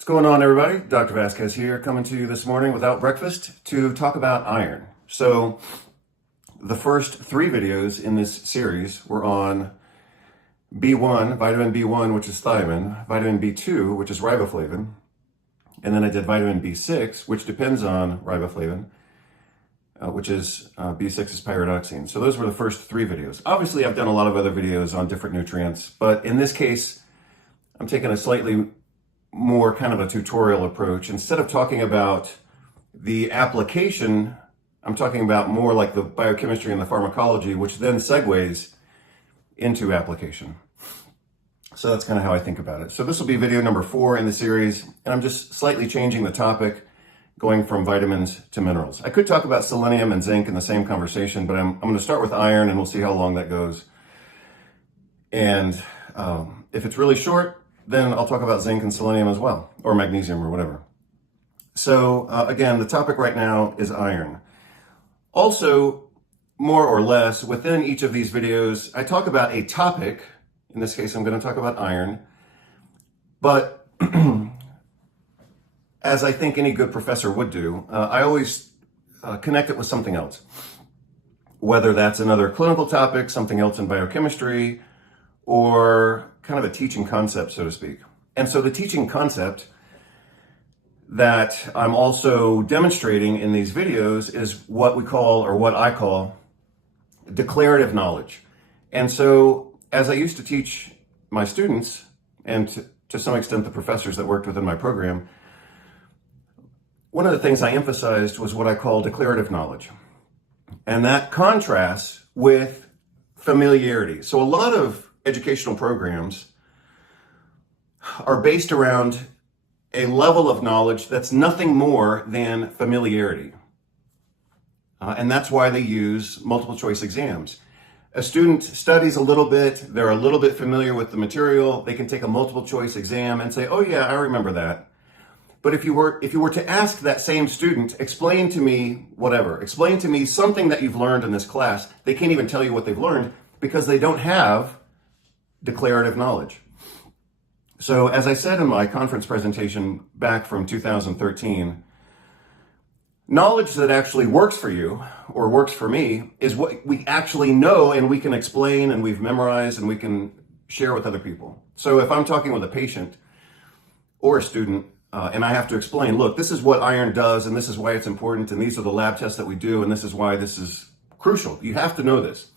What's going on, everybody? Dr. Vasquez here, coming to you this morning without breakfast to talk about iron. So the first three videos in this series were on B1, vitamin B1, which is thiamine, vitamin B2, which is riboflavin, and then I did vitamin B6, which depends on riboflavin, which is B6 is pyridoxine. So those were the first three videos. Obviously, I've done a lot of other videos on different nutrients, but in this case, I'm taking a slightly more kind of a tutorial approach. Instead of talking about the application, I'm talking about more like the biochemistry and the pharmacology, which then segues into application. So that's kind of how I think about it. So this will be video number 4 in the series, and I'm just slightly changing the topic, going from vitamins to minerals. I could talk about selenium and zinc in the same conversation, but I'm going to start with iron, and we'll see how long that goes. And if it's really short, then I'll talk about zinc and selenium as well, or magnesium or whatever. So again, the topic right now is iron. Also, more or less, within each of these videos, I talk about a topic. In this case, I'm going to talk about iron. But as I think any good professor would do, I always connect it with something else. Whether that's another clinical topic, something else in biochemistry, or kind of a teaching concept, so to speak. And so the teaching concept that I'm also demonstrating in these videos is what we call, or what I call, declarative knowledge. And so as I used to teach my students, and to some extent the professors that worked within my program, one of the things I emphasized was what I call declarative knowledge. And that contrasts with familiarity. So a lot of educational programs are based around a level of knowledge that's nothing more than familiarity. And that's why they use multiple choice exams. A student studies a little bit, they're a little bit familiar with the material, they can take a multiple choice exam and say, oh yeah, I remember that. But if you were to ask that same student, explain to me whatever, explain to me something that you've learned in this class, they can't even tell you what they've learned because they don't have declarative knowledge. So as I said in my conference presentation back from 2013, knowledge that actually works for you or works for me is what we actually know and we can explain and we've memorized and we can share with other people. So if I'm talking with a patient or a student and I have to explain, look, this is what iron does and this is why it's important and these are the lab tests that we do and this is why this is crucial. You have to know this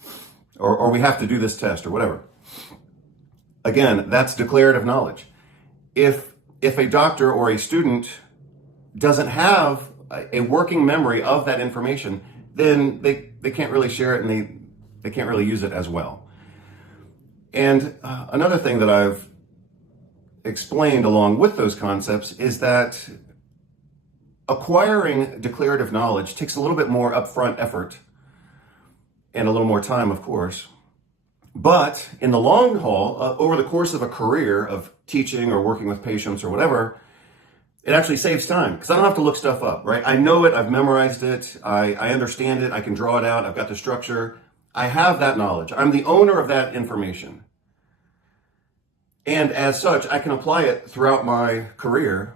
or we have to do this test or whatever. Again, that's declarative knowledge. If a doctor or a student doesn't have a working memory of that information, then they can't really share it and they can't really use it as well. And another thing that I've explained along with those concepts is that acquiring declarative knowledge takes a little bit more upfront effort and a little more time, of course. But in the long haul, over the course of a career of teaching or working with patients or whatever, it actually saves time because I don't have to look stuff up, right? I know it, I've memorized it, I understand it, I can draw it out, I've got the structure. I have that knowledge. I'm the owner of that information. And as such, I can apply it throughout my career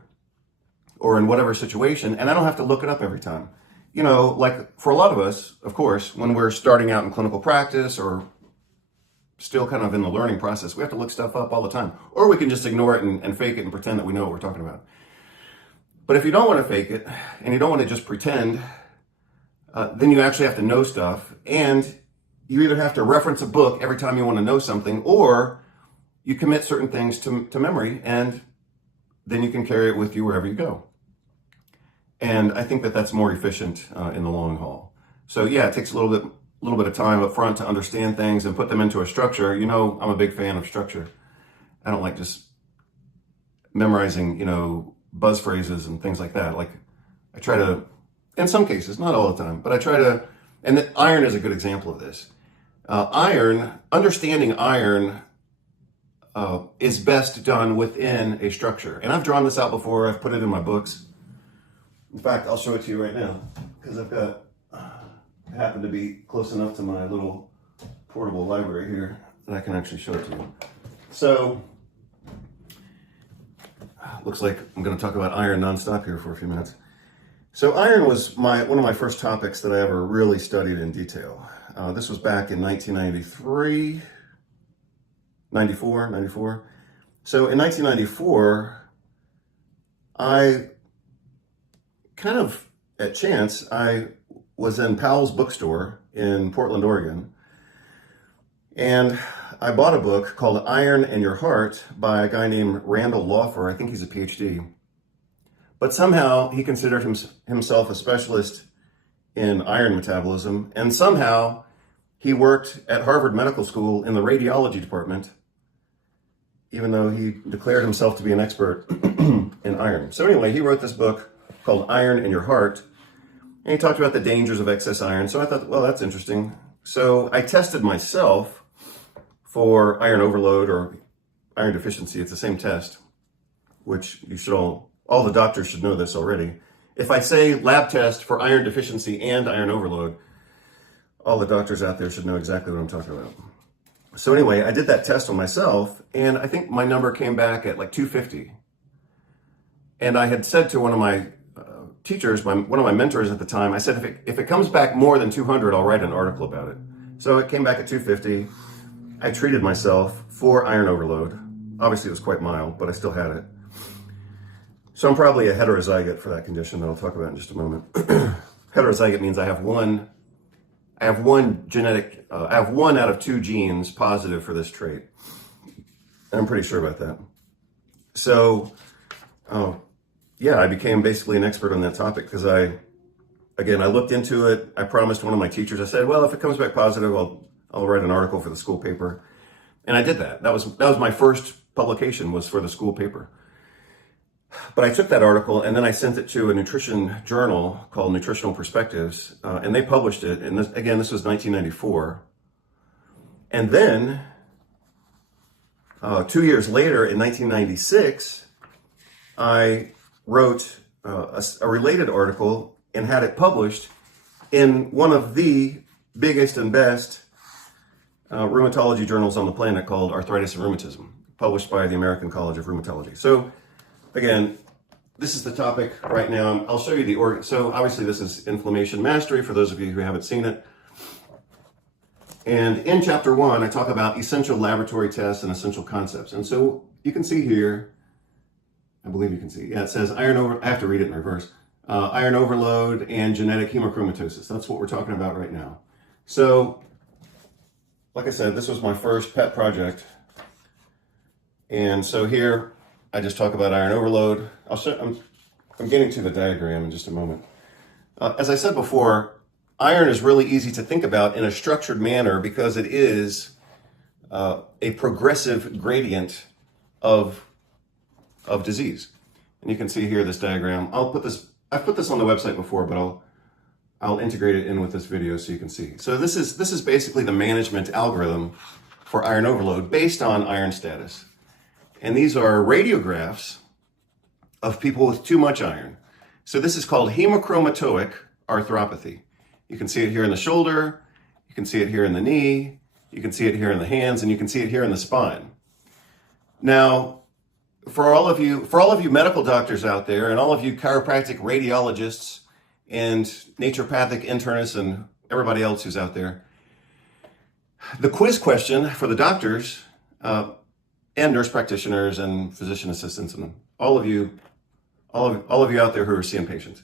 or in whatever situation, and I don't have to look it up every time. You know, like for a lot of us, of course, when we're starting out in clinical practice or still kind of in the learning process, we have to look stuff up all the time. Or we can just ignore it and fake it and pretend that we know what we're talking about. But if you don't want to fake it, and you don't want to just pretend, then you actually have to know stuff. And you either have to reference a book every time you want to know something, or you commit certain things to memory, and then you can carry it with you wherever you go. And I think that that's more efficient in the long haul. So yeah, it takes a little bit of time up front to understand things and put them into a structure. You know, I'm a big fan of structure. I don't like just memorizing, buzz phrases and things like that. Like I try to, in some cases, not all the time, but I try to, and iron is a good example of this. Understanding iron is best done within a structure. And I've drawn this out before. I've put it in my books. In fact, I'll show it to you right now because I happen to be close enough to my little portable library here that I can actually show it to you. So looks like I'm going to talk about iron nonstop here for a few minutes. So iron was one of my first topics that I ever really studied in detail. This was back in 1993, 94. So in 1994, I kind of at chance, I was in Powell's bookstore in Portland, Oregon, and I bought a book called Iron and Your Heart by a guy named Randall Laufer. I think he's a PhD. But somehow he considered himself a specialist in iron metabolism, and somehow he worked at Harvard Medical School in the radiology department, even though he declared himself to be an expert in iron. So anyway, he wrote this book called Iron and Your Heart, and he talked about the dangers of excess iron. So I thought, well, that's interesting. So I tested myself for iron overload or iron deficiency. It's the same test, which you should all the doctors should know this already. If I say lab test for iron deficiency and iron overload, all the doctors out there should know exactly what I'm talking about. So anyway, I did that test on myself, and I think my number came back at like 250. And I had said to one of my teachers, one of my mentors at the time, I said, if it comes back more than 200, I'll write an article about it. So it came back at 250. I treated myself for iron overload. Obviously it was quite mild, but I still had it. So I'm probably a heterozygote for that condition that I'll talk about in just a moment. Heterozygote means I have one out of 2 genes positive for this trait. And I'm pretty sure about that. So, yeah, I became basically an expert on that topic because I looked into it. I promised one of my teachers, I said, well, if it comes back positive, I'll write an article for the school paper. And I did that. That was my first publication, was for the school paper. But I took that article and then I sent it to a nutrition journal called Nutritional Perspectives, and they published it. And this was 1994. And then 2 years later, in 1996, I wrote a related article and had it published in one of the biggest and best rheumatology journals on the planet called Arthritis and Rheumatism, published by the American College of Rheumatology. So again, this is the topic right now. I'll show you the organ. So obviously this is inflammation mastery for those of you who haven't seen it. And in chapter 1, I talk about essential laboratory tests and essential concepts. And so you can see here, I believe you can see, yeah, it says I have to read it in reverse. Iron overload and genetic hemochromatosis. That's what we're talking about right now. So, like I said, this was my first pet project. And so here, I just talk about iron overload. I'm getting to the diagram in just a moment. As I said before, iron is really easy to think about in a structured manner because it is a progressive gradient of disease. And you can see here this diagram. I've put this on the website before, but I'll integrate it in with this video so you can see. So this is basically the management algorithm for iron overload based on iron status. And these are radiographs of people with too much iron. So this is called hemochromatoic arthropathy. You can see it here in the shoulder, you can see it here in the knee, you can see it here in the hands, and you can see it here in the spine. Now, for all of you medical doctors out there, and all of you chiropractic radiologists and naturopathic internists and everybody else who's out there, the quiz question for the doctors and nurse practitioners and physician assistants and all of you out there who are seeing patients.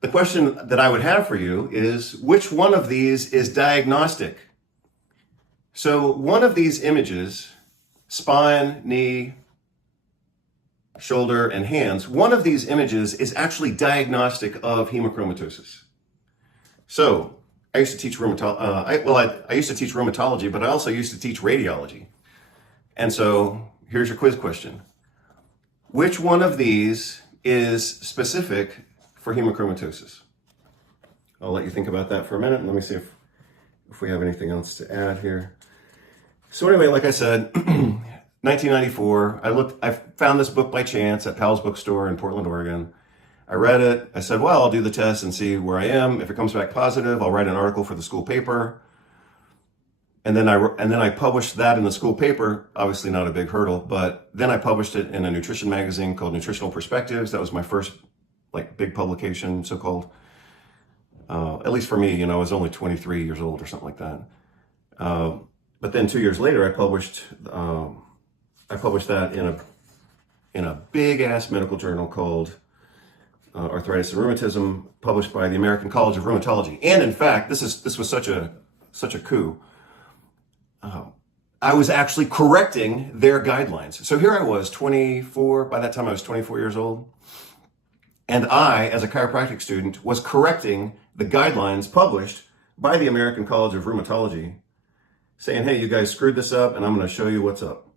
The question that I would have for you is, which one of these is diagnostic? So one of these images, spine, knee, shoulder, and hands, one of these images is actually diagnostic of hemochromatosis. So I used to teach I used to teach rheumatology, but I also used to teach radiology. And so here's your quiz question. Which one of these is specific for hemochromatosis? I'll let you think about that for a minute. Let me see if we have anything else to add here. So anyway, like I said, 1994, I found this book by chance at Powell's bookstore in Portland, Oregon. I read it. I said, well, I'll do the test and see where I am. If it comes back positive, I'll write an article for the school paper. and then I published that in the school paper. Obviously not a big hurdle, but then I published it in a nutrition magazine called Nutritional Perspectives. That was my first like big publication, so-called. At least for me, you know, I was only 23 years old or something like that. But then 2 years later, I published that in a big ass medical journal called Arthritis and Rheumatism, published by the American College of Rheumatology. And in fact, this was such a coup. I was actually correcting their guidelines. So here I was, 24. By that time, I was 24 years old. And I, as a chiropractic student, was correcting the guidelines published by the American College of Rheumatology, saying, hey, you guys screwed this up, and I'm going to show you what's up.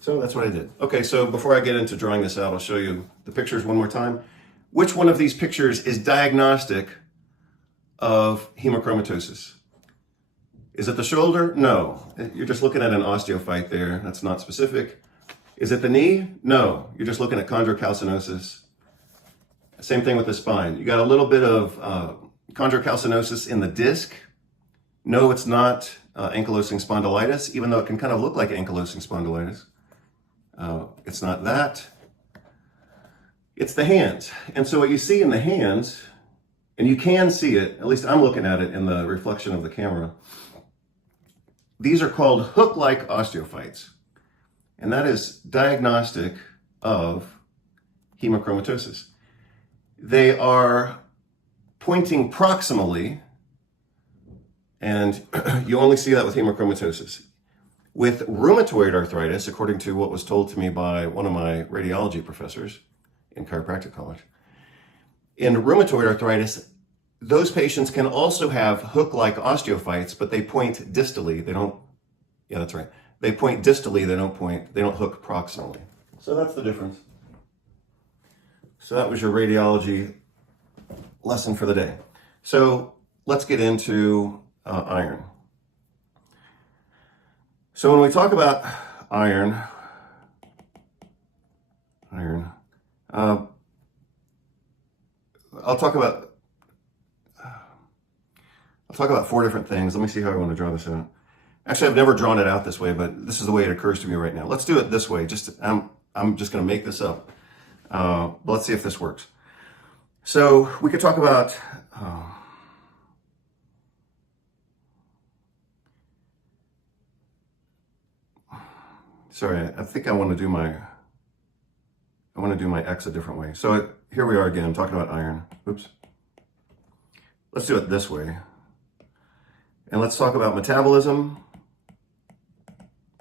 So that's what I did. Okay, so before I get into drawing this out, I'll show you the pictures one more time. Which one of these pictures is diagnostic of hemochromatosis? Is it the shoulder? No. You're just looking at an osteophyte there. That's not specific. Is it the knee? No. You're just looking at chondrocalcinosis. Same thing with the spine. You got a little bit of chondrocalcinosis in the disc. No, it's not ankylosing spondylitis, even though it can kind of look like ankylosing spondylitis. It's not that. It's the hands. And so what you see in the hands, and you can see it, at least I'm looking at it in the reflection of the camera, these are called hook-like osteophytes. And that is diagnostic of hemochromatosis. They are pointing proximally, and you only see that with hemochromatosis. With rheumatoid arthritis, according to what was told to me by one of my radiology professors in chiropractic college, in rheumatoid arthritis, those patients can also have hook-like osteophytes, but they point distally. They don't, yeah, that's right. They point distally, they don't hook proximally. So that's the difference. So that was your radiology lesson for the day. So let's get into iron. So when we talk about iron, I'll talk about 4 different things. Let me see how I want to draw this out. Actually, I've never drawn it out this way, but this is the way it occurs to me right now. Let's do it this way. I'm just going to make this up. But let's see if this works. So we could talk about sorry, I think I want to do my X a different way. So here we are again, talking about iron. Oops. Let's do it this way. And let's talk about metabolism.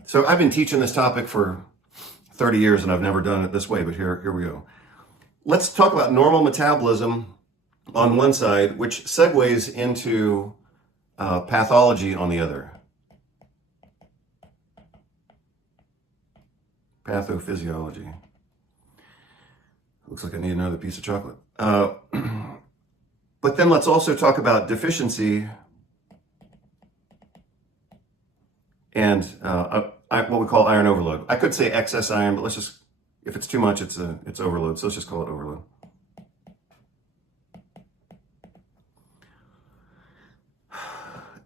So I've been teaching this topic for 30 years and I've never done it this way, but here we go. Let's talk about normal metabolism on one side, which segues into pathology on the other. Pathophysiology. Looks like I need another piece of chocolate. But then let's also talk about deficiency and what we call iron overload. I could say excess iron, but let's just, if it's too much, it's overload. So let's just call it overload.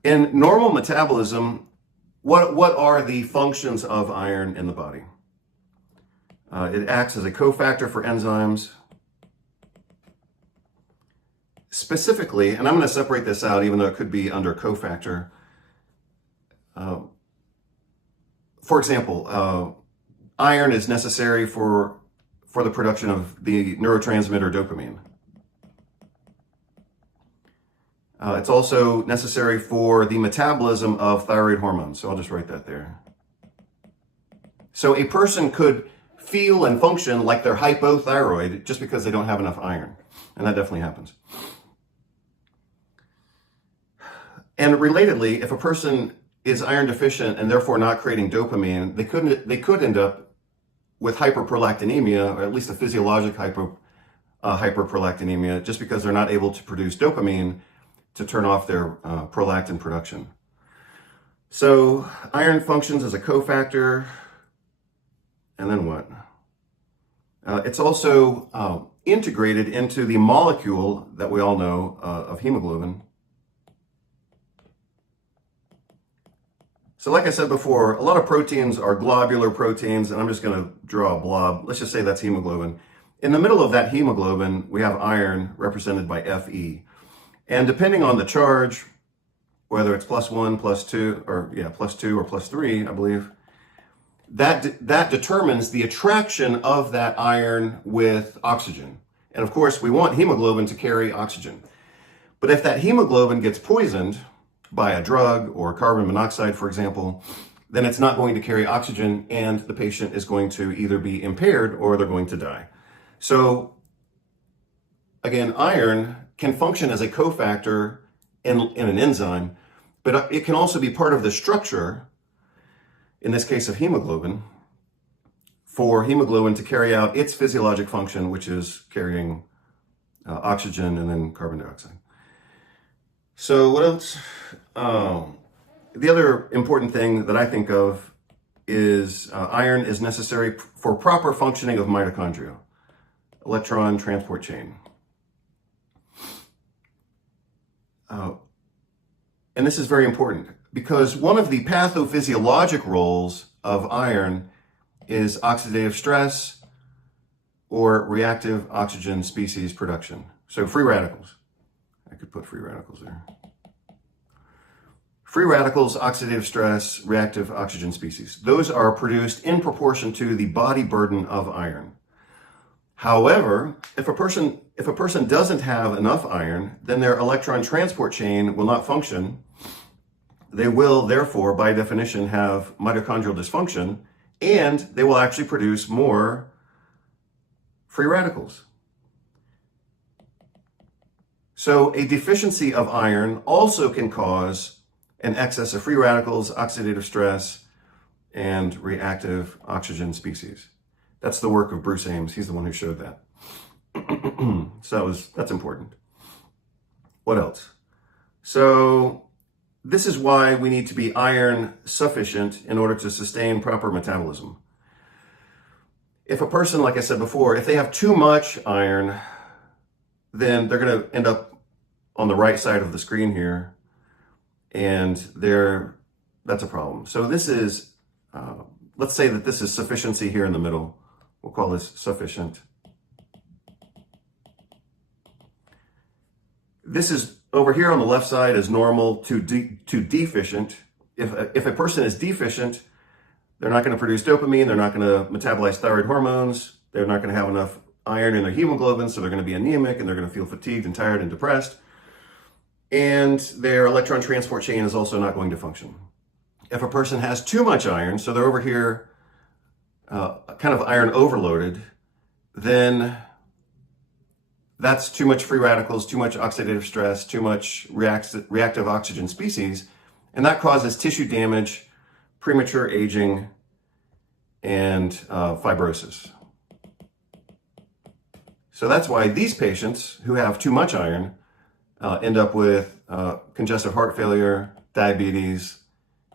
In normal metabolism, what are the functions of iron in the body? It acts as a cofactor for enzymes. Specifically, and I'm going to separate this out even though it could be under cofactor. For example, iron is necessary for the production of the neurotransmitter dopamine. It's also necessary for the metabolism of thyroid hormones. So I'll just write that there. So a person could feel and function like they're hypothyroid just because they don't have enough iron. And that definitely happens. And relatedly, if a person is iron deficient and therefore not creating dopamine, they could end up with hyperprolactinemia, or at least a physiologic hyperprolactinemia, just because they're not able to produce dopamine to turn off their prolactin production. So iron functions as a cofactor, and then what? It's also integrated into the molecule that we all know of hemoglobin. So like I said before, a lot of proteins are globular proteins, and I'm just going to draw a blob. Let's just say that's hemoglobin. In the middle of that hemoglobin, we have iron represented by Fe. And depending on the charge, whether it's +1, +2, or +2 or +3, I believe, that determines the attraction of that iron with oxygen. And of course, we want hemoglobin to carry oxygen. But if that hemoglobin gets poisoned by a drug or carbon monoxide, for example, then it's not going to carry oxygen, and the patient is going to either be impaired or they're going to die. So again, iron can function as a cofactor in an enzyme, but it can also be part of the structure, in this case of hemoglobin, for hemoglobin to carry out its physiologic function, which is carrying oxygen and then carbon dioxide. So what else? The other important thing that I think of is iron is necessary for proper functioning of mitochondria, electron transport chain. And this is very important because one of the pathophysiologic roles of iron is oxidative stress or reactive oxygen species production. So free radicals. I could put free radicals there. Free radicals, oxidative stress, reactive oxygen species. Those are produced in proportion to the body burden of iron. However, if a person doesn't have enough iron, then their electron transport chain will not function. They will, therefore, by definition, have mitochondrial dysfunction, and they will actually produce more free radicals. So a deficiency of iron also can cause an excess of free radicals, oxidative stress, and reactive oxygen species. That's the work of Bruce Ames. He's the one who showed that. So that's important. What else? So this is why we need to be iron sufficient in order to sustain proper metabolism. If a person, like I said before, if they have too much iron, then they're going to end up on the right side of the screen here, and that's a problem. So this is, let's say that this is sufficiency here in the middle. We'll call this sufficient. This is over here on the left side is normal to deficient. If a person is deficient, they're not going to produce dopamine, they're not going to metabolize thyroid hormones, they're not going to have enough iron in their hemoglobin, so they're going to be anemic and they're going to feel fatigued and tired and depressed. And their electron transport chain is also not going to function. If a person has too much iron, so they're over here kind of iron overloaded, then that's too much free radicals, too much oxidative stress, too much reactive oxygen species, and that causes tissue damage, premature aging, and fibrosis. So that's why these patients who have too much iron end up with congestive heart failure, diabetes,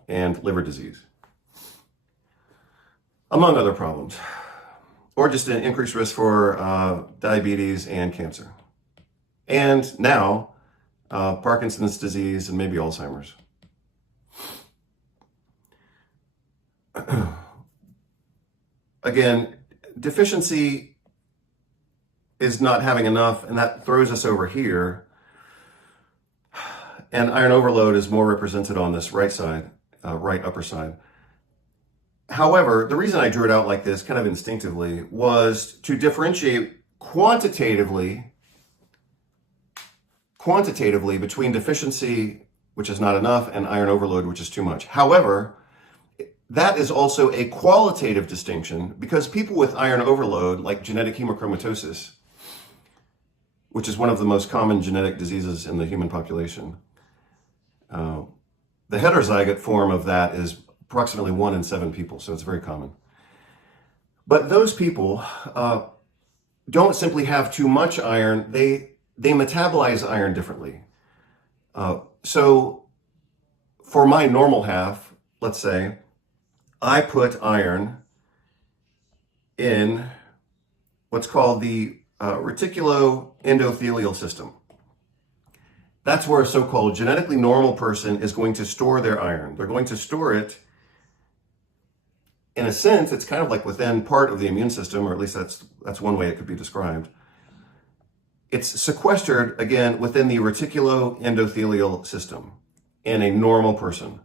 and liver disease, among other problems, or just an increased risk for diabetes and cancer. And now, Parkinson's disease and maybe Alzheimer's. Again, deficiency is not having enough, and that throws us over here. And iron overload is more represented on this right side, right upper side. However, the reason I drew it out like this, kind of instinctively, was to differentiate quantitatively between deficiency, which is not enough, and iron overload, which is too much. However, that is also a qualitative distinction because people with iron overload, like genetic hemochromatosis, which is one of the most common genetic diseases in the human population, the heterozygote form of that is approximately 1 in 7 people, so it's very common. But those people don't simply have too much iron, they metabolize iron differently. So for my normal half, let's say, I put iron in what's called the reticuloendothelial system. That's where a so-called genetically normal person is going to store their iron. They're going to store it, in a sense, it's kind of like within part of the immune system, or at least that's one way it could be described. It's sequestered, again, within the reticuloendothelial system in a normal person.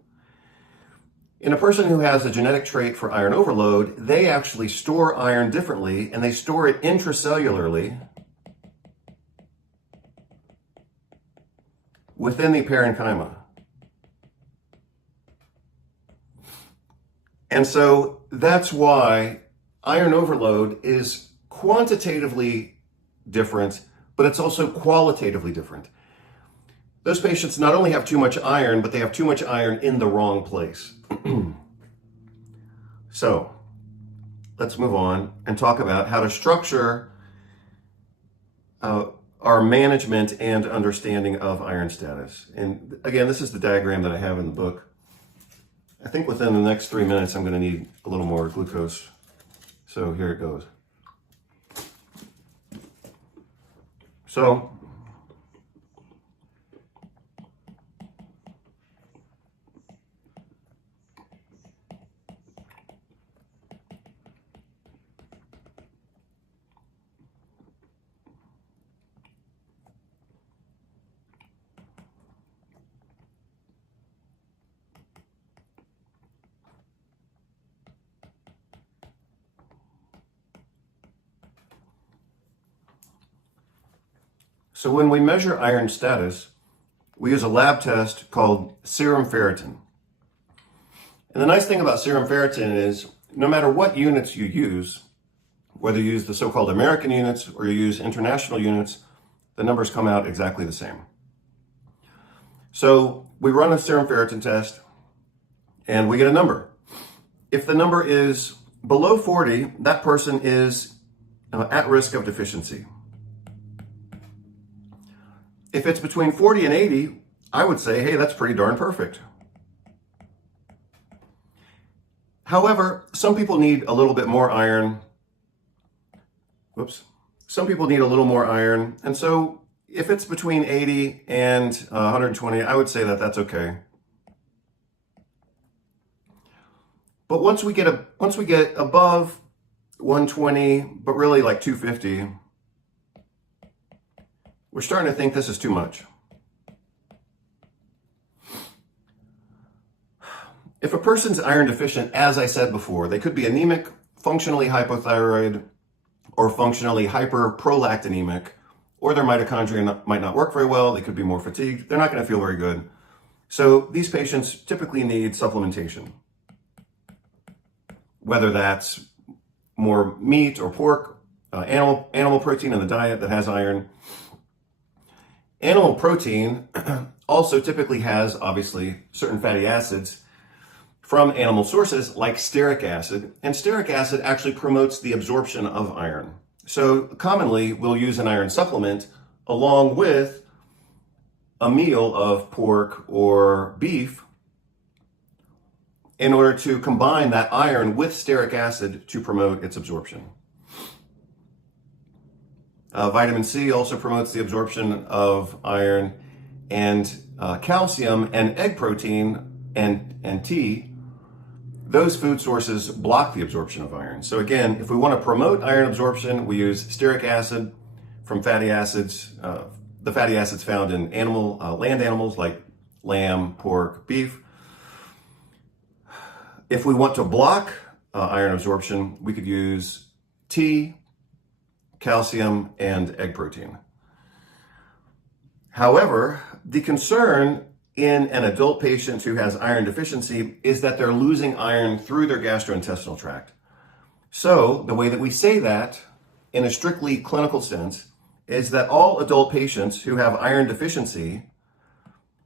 In a person who has a genetic trait for iron overload, they actually store iron differently, and they store it intracellularly within the parenchyma. And so that's why iron overload is quantitatively different, but it's also qualitatively different. Those patients not only have too much iron, but they have too much iron in the wrong place. So let's move on and talk about how to structure our management and understanding of iron status. And again, this is the diagram that I have in the book. I think within the next 3 minutes, I'm going to need a little more glucose. So here it goes. So So when we measure iron status, we use a lab test called serum ferritin. And the nice thing about serum ferritin is no matter what units you use, whether you use the so-called American units or you use international units, the numbers come out exactly the same. So we run a serum ferritin test and we get a number. If the number is below 40, that person is at risk of deficiency. If it's between 40 and 80, I would say, hey, that's pretty darn perfect. However, some people need a little bit more iron. Some people need a little more iron. And so if it's between 80 and 120, I would say that that's okay. But once we get above 120, but really like 250, we're starting to think this is too much. If a person's iron deficient, as I said before, they could be anemic, functionally hypothyroid, or functionally hyperprolactinemic, or their mitochondria might not work very well. They could be more fatigued. They're not going to feel very good. So these patients typically need supplementation, whether that's more meat or pork, animal protein in the diet that has iron. Animal protein also typically has, obviously, certain fatty acids from animal sources like stearic acid, and stearic acid actually promotes the absorption of iron. So commonly we'll use an iron supplement along with a meal of pork or beef in order to combine that iron with stearic acid to promote its absorption. Vitamin C also promotes the absorption of iron, and calcium and egg protein and tea, those food sources block the absorption of iron. So again, if we want to promote iron absorption, we use stearic acid from fatty acids, the fatty acids found in land animals like lamb, pork, beef. If we want to block iron absorption, we could use tea, calcium, and egg protein. However, the concern in an adult patient who has iron deficiency is that they're losing iron through their gastrointestinal tract. So the way that we say that in a strictly clinical sense is that all adult patients who have iron deficiency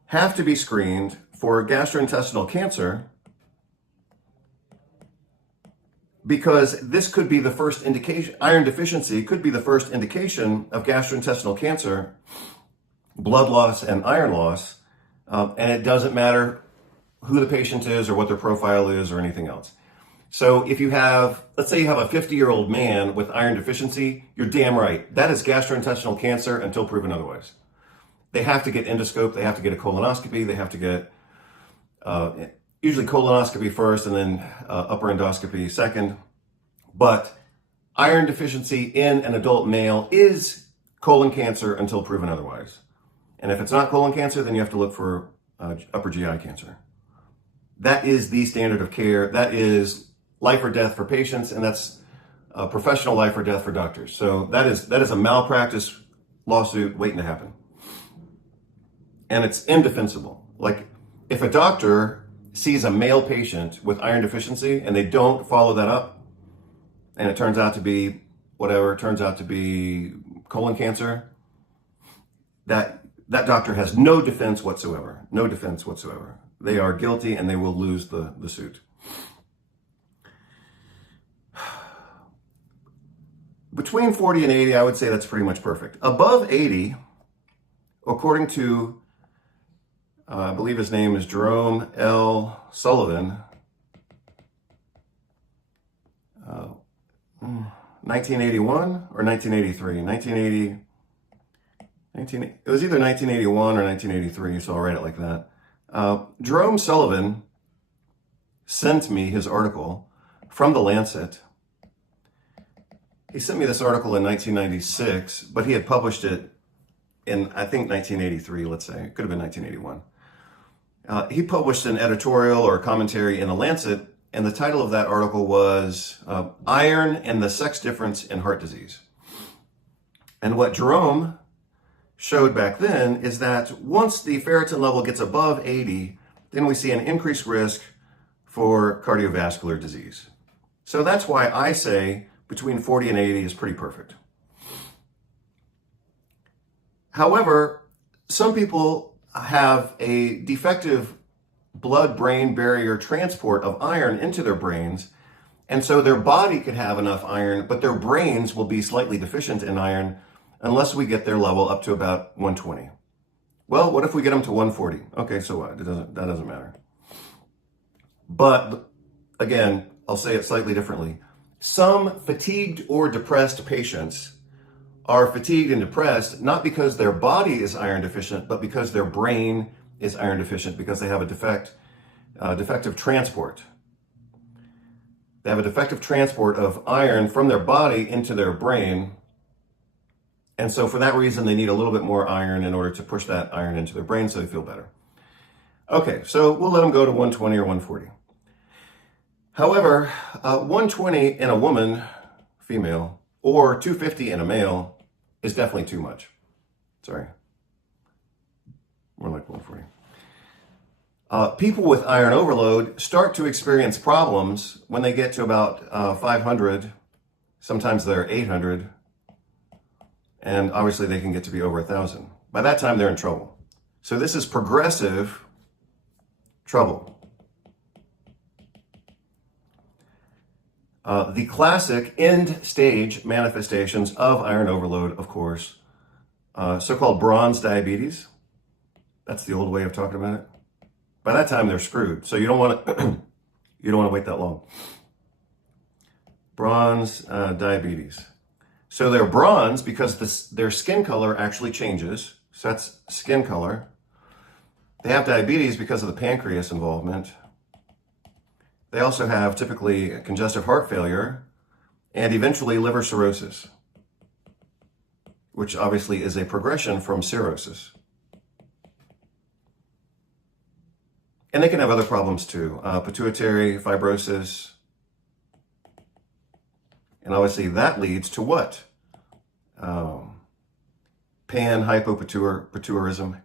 have to be screened for gastrointestinal cancer, because this could be the first indication. Iron deficiency could be the first indication of gastrointestinal cancer, blood loss, and iron loss. And it doesn't matter who the patient is or what their profile is or anything else. So if you have, let's say you have a 50-year-old man with iron deficiency, you're damn right. That is gastrointestinal cancer until proven otherwise. they have to get endoscope, they have to get a colonoscopy, they have to get usually colonoscopy first and then upper endoscopy second. But iron deficiency in an adult male is colon cancer until proven otherwise. And if it's not colon cancer, then you have to look for upper GI cancer. That is the standard of care. That is life or death for patients, and that's professional life or death for doctors. So that is a malpractice lawsuit waiting to happen. And it's indefensible. Like, if a doctor sees a male patient with iron deficiency and they don't follow that up, and it turns out to be whatever, it turns out to be colon cancer, that doctor has no defense whatsoever. No defense whatsoever. They are guilty and they will lose the suit. Between 40 and 80, I would say that's pretty much perfect. Above 80, according to, I believe his name is Jerome L. Sullivan, 1981 or 1983? 1980. It was either 1981 or 1983, so I'll write it like that. Jerome Sullivan sent me his article from The Lancet. He sent me this article in 1996, but he had published it in, I think, 1983, let's say. It could have been 1981. He published an editorial or a commentary in The Lancet, and the title of that article was Iron and the Sex Difference in Heart Disease. And what Jerome showed back then is that once the ferritin level gets above 80, then we see an increased risk for cardiovascular disease. So that's why I say between 40 and 80 is pretty perfect. However, some people have a defective blood-brain barrier transport of iron into their brains, and so their body could have enough iron, but their brains will be slightly deficient in iron unless we get their level up to about 120. Well, what if we get them to 140? Okay, so what? That doesn't matter. But again, I'll say it slightly differently. Some fatigued or depressed patients are fatigued and depressed not because their body is iron deficient, but because their brain is iron deficient, because they have a defective transport. They have a defective transport of iron from their body into their brain. And so for that reason, they need a little bit more iron in order to push that iron into their brain so they feel better. Okay, so we'll let them go to 120 or 140. However, 120 in a woman, female, or 250 in a male is definitely too much. Sorry. More like 140. People with iron overload start to experience problems when they get to about 500. Sometimes they're 800. And obviously they can get to be over 1,000. By that time, they're in trouble. So this is progressive trouble. The classic end stage manifestations of iron overload, of course, so-called bronze diabetes. That's the old way of talking about it. By that time, they're screwed. So you don't want to wait that long. Bronze diabetes. So they're bronze because their skin color actually changes. So that's skin color. They have diabetes because of the pancreas involvement. They also have typically congestive heart failure and eventually liver cirrhosis, which obviously is a progression from cirrhosis. And they can have other problems too, pituitary fibrosis. And obviously that leads to what? Panhypopituitarism.